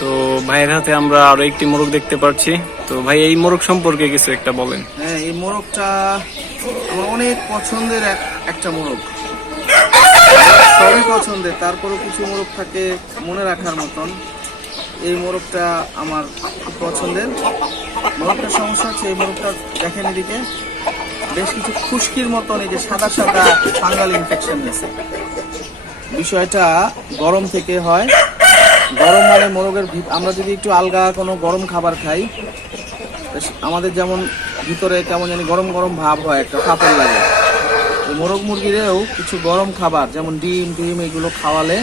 তো ভাইয়ের হাতে আমরা আরও একটি মোরগ দেখতে পাচ্ছি। তো ভাই, এই মোরগ সম্পর্কে কিছু একটা বলেন। হ্যাঁ এই মোরগটা আমার অনেক পছন্দের একটা মোরগ। সবই পছন্দের, তারপরেও কিছু মোরগ থাকে মনে রাখার মতন। এই মোরগটা আমার পছন্দের। মোরগটার সমস্যা হচ্ছে, এই মোরগটা দেখেন এদিকে, বেশ কিছু খুশকির মতন এই যে সাদা সাদা ফাঙ্গাল ইনফেকশন গেছে বিষয়টা গরম থেকে হয় গরম মানে মোরগের আমরা যদি একটু আলগা কোনো গরম খাবার খাই আমাদের যেমন ভিতরে কেমন জানি গরম গরম ভাব হয়, একটা ফাপড় লাগে। মোরগ মুরগিরেও কিছু গরম খাবার, যেমন ডিম, টিম, এগুলো খাওয়ালে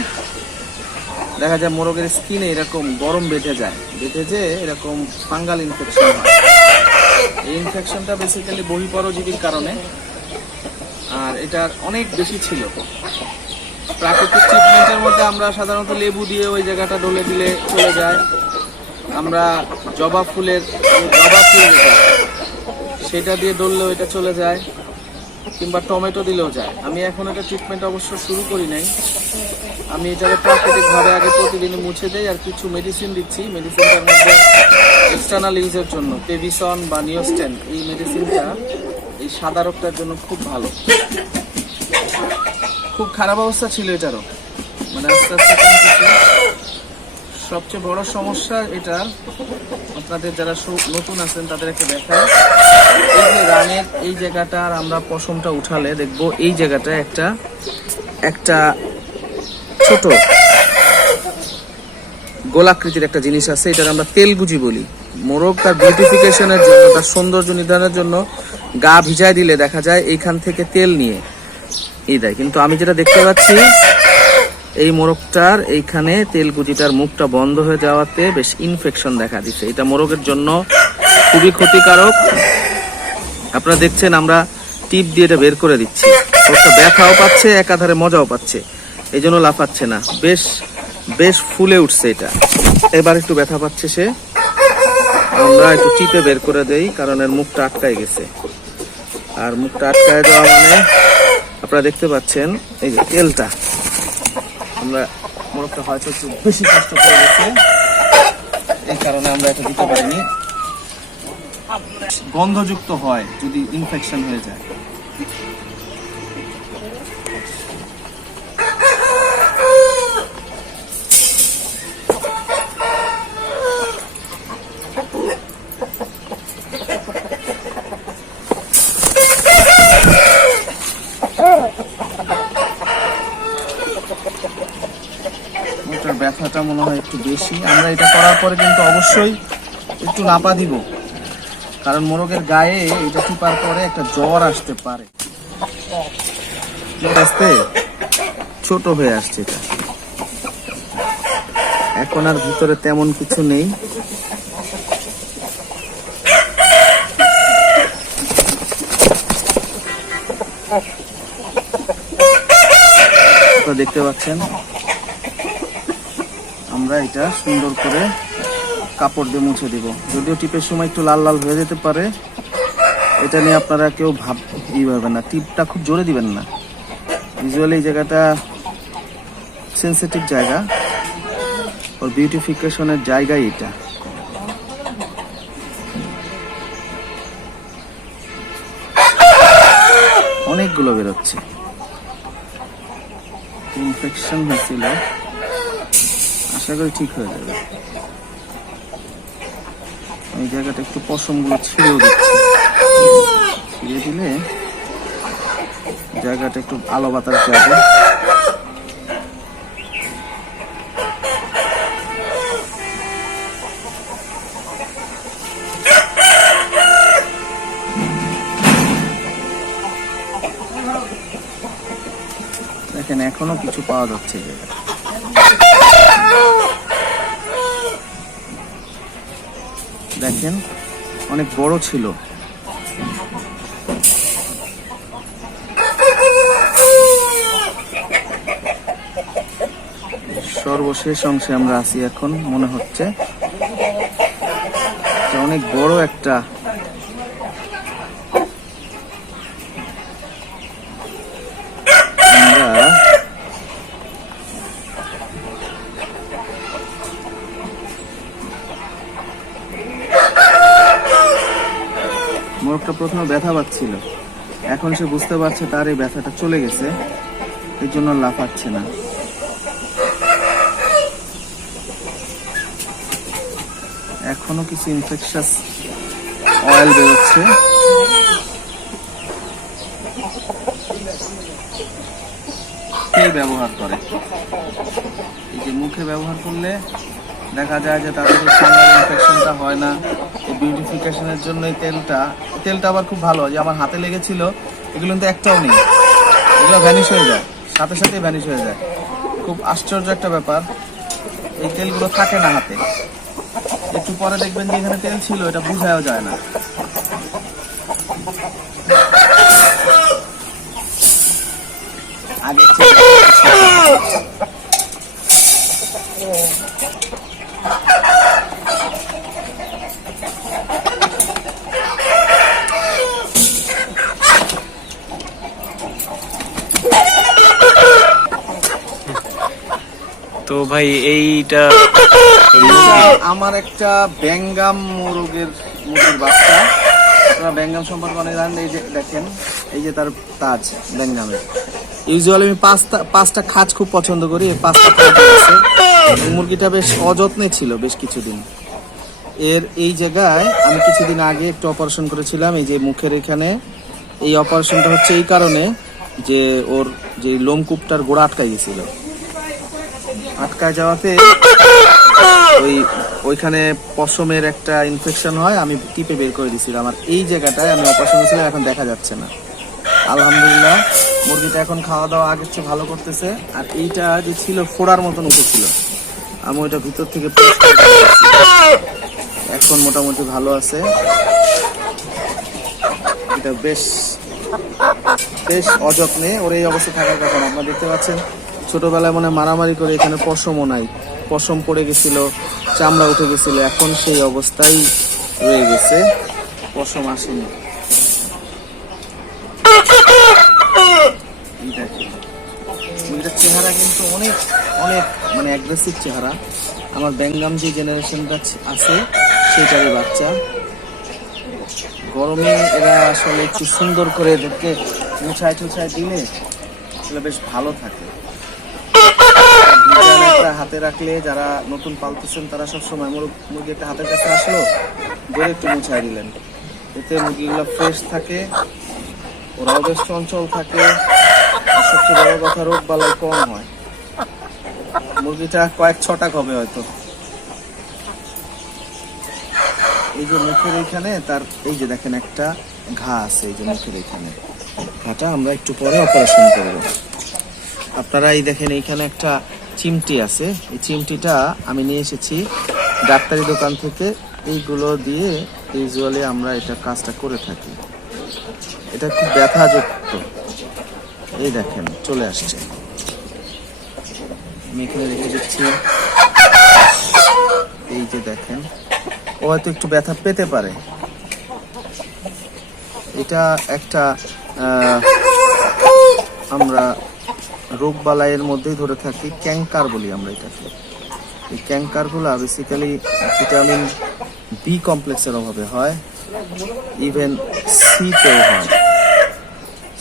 দেখা যায় মোরগের স্কিনে এরকম গরম বেঁধে যায়। বেঁধে যে এরকম ফাঙ্গাল ইনফেকশন হয়। এই ইনফেকশনটা বেসিক্যালি বহিপরজীবীর কারণে, আর এটার অনেক বেশি ছিল। প্রাকৃতিক ট্রিটমেন্টের মধ্যে আমরা সাধারণত লেবু দিয়ে ওই জায়গাটা ডলে দিলে চলে যায়। আমরা জবা ফুলের, জবা ফুল সেটা দিয়ে ডললেও এটা চলে যায়, কিংবা টমেটো দিলেও যায়। আমি এখন এটা ট্রিটমেন্ট অবশ্য শুরু করি নাই। আমি এটাকে প্রাকৃতিকভাবে আগে প্রতিদিন মুছে দেই আর কিছু মেডিসিন দিচ্ছি। মেডিসিনটার মধ্যে এক্সটার্নাল ইউজের জন্য পেভিসন বা নিওস্টেন এই মেডিসিনটা এই সাদা রোগটার জন্য খুব ভালো। খুব খারাপ অবস্থা ছিল এটারও। মানে আস্তে আস্তে সবচেয়ে বড় সমস্যা এটা, আপনাদের যারা নতুন আছেন তাদের একটা দেখায় এই যে রানের এই জায়গাটা আর আমরা পশমটা উঠালে দেখব, এই জায়গাটা একটা একটা ছোট গোলাকৃতির একটা জিনিস আছে, এটার আমরা তেলগুজি বলি। মোরগ তার বিউটিফিকেশনের জন্য, তার সৌন্দর্য নির্ধারণের জন্য গা ভিজায় দিলে দেখা যায় এইখান থেকে তেল নিয়ে এই দেয় কিন্তু আমি যেটা দেখতে পাচ্ছি, এই মোরগটার এইখানে তেলকুচিটার মুখটা বন্ধ হয়ে যাওয়াতে বেশ ইনফেকশন দেখা দিচ্ছে এটা মোরগের জন্য খুবই ক্ষতিকারক। আপনারা দেখছেন, আমরা টিপ দিয়ে এটা বের করে দিচ্ছি। মোরগটা ব্যথাও পাচ্ছে, একাধারে মজাও পাচ্ছে। এই জন্য লাফাচ্ছে না। বেশ বেশ ফুলে উঠছে এটা। এবার একটু ব্যথা পাচ্ছে সে। আমরা একটু টিপে বের করে দেই, কারণ এর মুখটা আটকায় গেছে। আর মুখটা আটকায় দেওয়া মানে আপনারা দেখতে পাচ্ছেন, এই যে তেলটা। আমরা মোরগটা হয়তো একটু বেশি কষ্ট করে গেছে এই কারণে আমরা এটা দিতে পারিনি। গন্ধযুক্ত হয় যদি ইনফেকশন হয়ে যায় ওটার ব্যথাটা মনে হয় একটু বেশি। আমরা এটা করার পরে কিন্তু অবশ্যই একটু নাপা দিব। কারণ মোরগের গায়ে এটা টিপার পরে একটা জ্বর আসতে পারে। আসতে ছোট হয়ে আসছে এটা। এখন আর ভিতরে তেমন কিছু নেই। দেখতে পাচ্ছেন? আমরা এটা সুন্দর করে কাপড় দিয়ে মুছে দিব। যদিও টিপের সময় একটু লাল লাল হয়ে যেতে পারে, এটা নিয়ে আপনারা কেউ ভাব ই ভাবেন না, টিপটা খুব জোরে দিবেন না। ইউজুয়ালি এই জায়গাটা সেন্সিটিভ জায়গা, ওর বিউটিফিকেশনের জায়গাই এটা। অনেকগুলো বেরোচ্ছে। ইনফেকশন হয়েছিল। আশা করি ঠিক হয়ে যাবে। এই জায়গাটা একটু পশমগুলো ছিঁড়েও দিচ্ছি। ছিঁড়ে দিলে জায়গাটা একটু আলো বাতাস যাবে। দেখেন, এখনও কিছু পাওয়া যাচ্ছে এই দেখেন অনেক বড় ছিল। সর্বশেষ অংশে আমরা আছি এখন মনে হচ্ছে অনেক বড় একটা আমরা মোরগটা প্রথমে ব্যথা পাচ্ছিল। এখন সে বুঝতে পারছে তার এই ব্যথাটা চলে গেছে। এর জন্য লাফাচ্ছে না। এখনও কিছু ইনফেকশাস অয়েল বেরোচ্ছে। ব্যবহার করে? এই যে মুখে ব্যবহার করলে দেখা যায় যে তাদের ফাঙ্গাল ইনফেকশনটা হয় না। এই বিউটিফিকেশনের জন্য এই তেলটা তেলটা আবার খুব ভালো, যে আমার হাতে লেগেছিল, এগুলো কিন্তু একটাও নেই। এগুলো ভ্যানিশ হয়ে যায়, সাথে সাথেই ভ্যানিশ হয়ে যায়। খুব আশ্চর্য একটা ব্যাপার, এই তেলগুলো থাকে না হাতে। একটু পরে দেখবেন যে এখানে তেল ছিল, এটা বোঝাও যায় না। আগে তো ভাই, এইটা আমার একটা ব্যাঙ্গাম মোরগের মুরগির বাচ্চা। ব্যাঙ্গাম সম্পর্কে অনেক জানেন, এই যে দেখেন, এই যে তার তাজ ব্যাঙ্গামের ইউজুয়ালি আমি পাঁচটা পাঁচটা খাঁচ খুব পছন্দ করি, এই পাঁচটা খাঁচ আছে। মুরগিটা বেশ অযত্নে ছিল বেশ কিছুদিন। এর এই জায়গায় আমি কিছুদিন আগে একটু অপারেশন করেছিলাম, এই যে মুখের এখানে। এই অপারেশনটা হচ্ছে এই কারণে যে ওর যে লোমকূপটার গোড়া আটকাই গেছিল। আটকায় যাওয়াতে ওই ওইখানে পশমের একটা ইনফেকশন হয়, আমি টিপে বের করে দিয়েছিলাম আর এই জায়গাটায় আমি অপারেশন ছিলাম এখন দেখা যাচ্ছে না। আলহামদুলিল্লাহ, মুরগিটা এখন খাওয়া দাওয়া আগের চেয়ে ভালো করতেছে। আর এইটা যে ছিল, ফোড়ার মতন উঠেছিল আমি ওইটা ভিতর থেকে। এখন মোটামুটি ভালো আছে। এটা বেশ বেশ অযত্নে ওর এই অবস্থা থাকার কথা। আপনারা দেখতে পাচ্ছেন। ছোটবেলায় মনে মারামারি করে এখানে পশমও নাই। পশম পড়ে গেছিল, চামড়া উঠে গেছিল, এখন সেই অবস্থায় রয়ে গেছে, পশম আসেনি। চেহারা কিন্তু অনেক অনেক মানে অ্যাগ্রেসিভ চেহারা। আমার ব্যাঙ্গাম যে জেনারেশনটা আছে সেটারই বাচ্চা। গরমে এরা আসলে একটু সুন্দর করে এদেরকে মুছায় টুছায় দিলে এগুলো বেশ ভালো থাকে। বিড়াল হাতে রাখলে, যারা নতুন পালতেছেন, তারা সবসময় একটা হাতের কাছে আসলো ধরে একটু মুছায় দিলেন। এতে মুরগিগুলো ফ্রেশ থাকে, ওরাও বেশ চঞ্চল থাকে সবচেয়ে বড় কথা, রোগ বালাই কম হয়। মুরগিটা কয়েক ছটা কবে হয়তো। এই যে মুখের এখানে তার এই যে দেখেন একটা ঘা আছে, এই যে মুখের এখানে ঘাটা আমরা একটু পরে অপারেশন করব। আপনারা এই দেখেন এইখানে একটা চিমটি আছে। এই চিমটিটা আমি নিয়ে এসেছি ডাক্তারি দোকান থেকে। এইগুলো দিয়ে ইউজুয়ালি আমরা এটা কাজটা করে থাকি। এটা খুব ব্যথাযুক্ত। এই দেখেন, চলে আসছে। আমি এখানে রেখে দিচ্ছি। এই যে দেখেন, ও হয়তো একটু ব্যথা পেতে পারে। এটা একটা আমরা রোগ বালাইয়ের মধ্যেই ধরে থাকি ক্যাঙ্কার বলি আমরা এটাকে। এই ক্যাঙ্কারগুলো বেসিক্যালি ভিটামিন বি কমপ্লেক্সের অভাবে হয় ইভেন সিতেও হয়।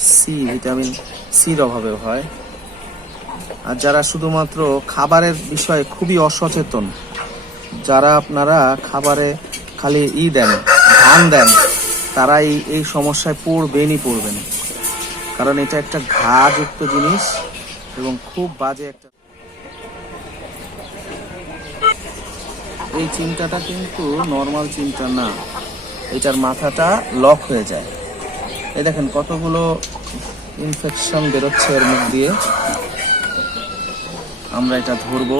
সি ভিটামিন সির অভাবেও হয়। আর যারা শুধুমাত্র খাবারের বিষয়ে খুবই অসচেতন, যারা আপনারা খাবারে খালি ই দেন ধান দেন তারা এই এই সমস্যায় পড়বেনই পড়বেন। কারণ এটা একটা ঘাযুক্ত জিনিস এবং খুব বাজে একটা এই চিন্তাটা কিন্তু নর্মাল চিন্তা না। এটার মাথাটা লক হয়ে যায়। এই দেখেন কতগুলো ইনফেকশন বেরোচ্ছে এর মুখ দিয়ে। আমরা এটা ধরবো।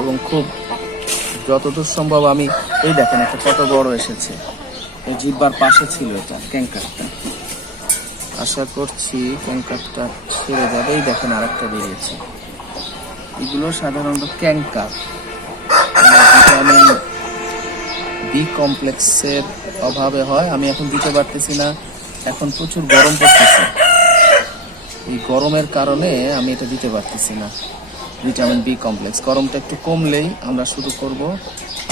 এবং খুব যতদূর সম্ভব আমি এই দেখেন একটা কত বড় এসেছে। এই জিব্বার পাশে ছিল এটা ক্যাঙ্কারটা আশা করছি ক্যাঙ্কারটা ছেড়ে যাবে। এই দেখেন আরেকটা বেরিয়েছে। এগুলো সাধারণত ক্যাঙ্কার ভিটামিন বি কমপ্লেক্সের অভাবে হয়। আমি এখন দিতে পারতেছি না। এখন প্রচুর গরম পড়তেছে। এই গরমের কারণে আমি এটা দিতে পারতেছি না। Vitamin B complex. গরমটা একটু কমলেই আমরা শুরু করব।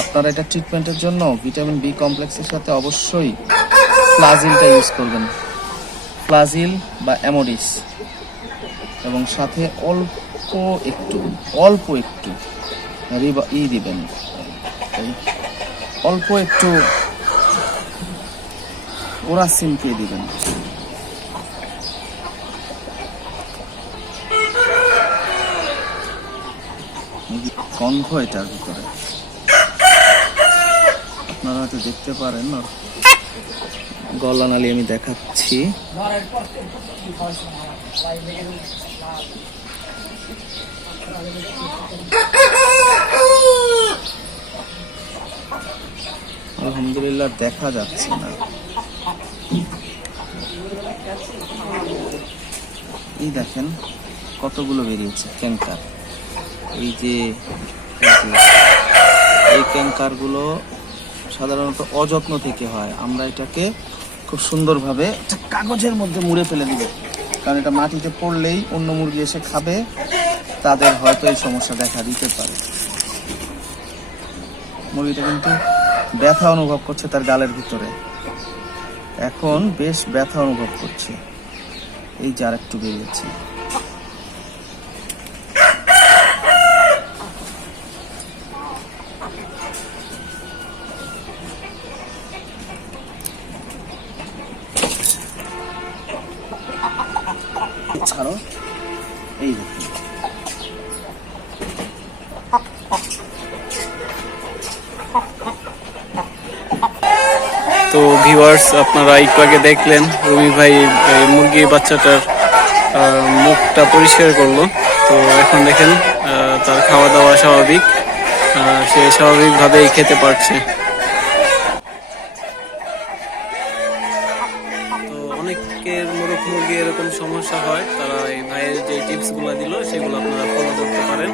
আপনারা এটা ট্রিটমেন্টের জন্য ভিটামিন বি কমপ্লেক্সের সাথে অবশ্যই ফ্লাজিলটা ইউজ করবেন। ফ্লাজিল বা অ্যামোডিস। এবং সাথে অল্প একটু অল্প একটু ই দিবেন। অল্প একটু ওরাসিনকে দিবেন। গন্ধ এটার ভিতরে। আপনারা হয়তো দেখতে পারেন না। গলা নালি আমি দেখাচ্ছি। আলহামদুলিল্লাহ, দেখা যাচ্ছে না। এই দেখেন, কতগুলো বেরিয়েছে ক্যাঙ্কার এই যে, এই ক্যাঙ্কারগুলো সাধারণত অযত্ন থেকে হয়। আমরা এটাকে খুব সুন্দরভাবে একটা কাগজের মধ্যে মুড়ে ফেলে দিব। কারণ এটা মাটিতে পড়লেই অন্য মুরগি এসে খাবে, তাদের হয়তো এই সমস্যা দেখা দিতে পারে। মুরগিটা কিন্তু ব্যথা অনুভব করছে তার গালের ভিতরে। এখন বেশ ব্যথা অনুভব করছে। এই যে আর একটু বেরিয়েছে। তো ভিউয়ার্স আপনারা একটু আগে দেখলেন, রুমি ভাই এই মুরগির বাচ্চাটার মুখটা পরিষ্কার করল। তো এখন দেখেন তার খাওয়া দাওয়া স্বাভাবিক সে স্বাভাবিকভাবেই খেতে পারছে। তো অনেকের মোরগ মুরগি এরকম সমস্যা হয়, তারা এই ভাইয়ের যে টিপসগুলো দিল, সেগুলো আপনারা ফলো করতে পারেন।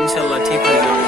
ইনশাল্লাহ ঠিক হয়ে যাবে।